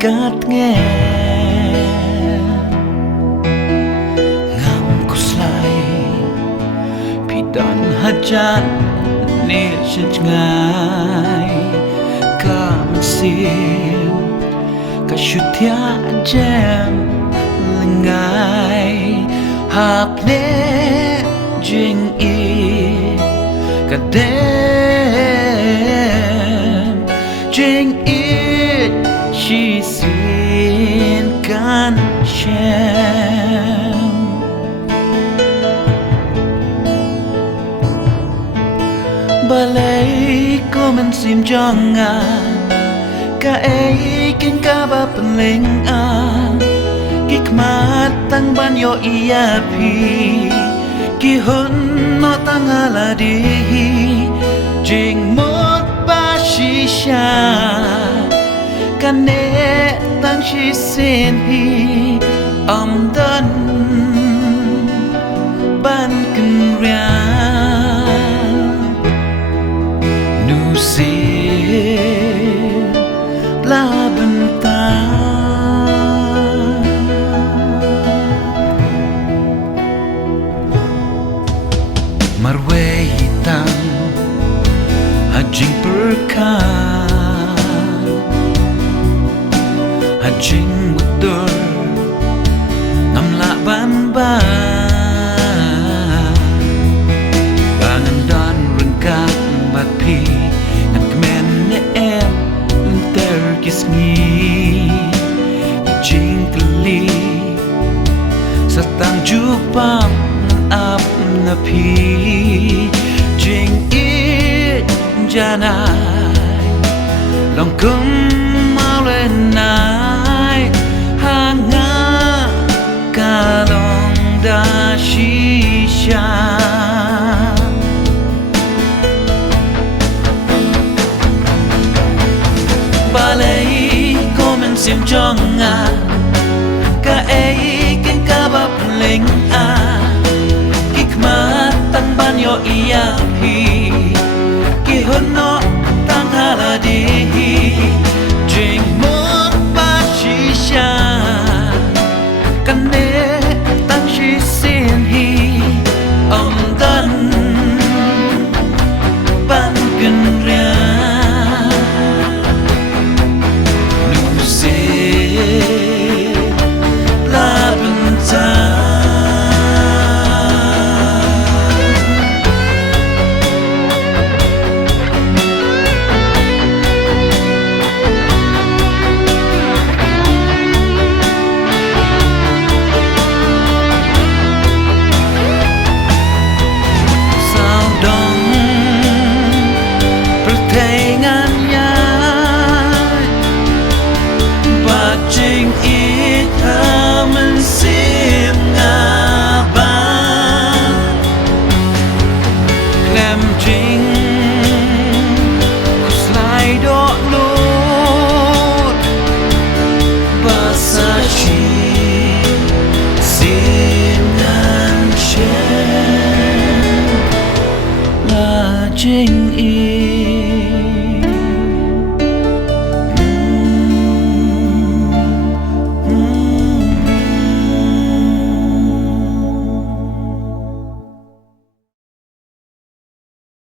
cát nghe ngam kuslai pidan hajan ne ngai kam sil ka shutia jam ngai hak ne Jingieid ka dem Jingieid she sin kan shem balay ko man sim jonga ka ai kin ka ba penling a kikmat tang ban yo iya pi ki hun no tang ala di jing mot ba shisha kan ne tang shi sin hi dan ban kan ria nu si la benta marwe hitam hajing perkan hajing mudur ngamla ban bangan dan rengkat bat pi ngan kemen ne em unter kisngi jing keli satang jupam ap na pi Jingieid janai long kum mau lên nai hanga kalong da shisha balay komen sim jonga ka ai ken ka ba pling a kikmat tang ban yo iya pi ki hun no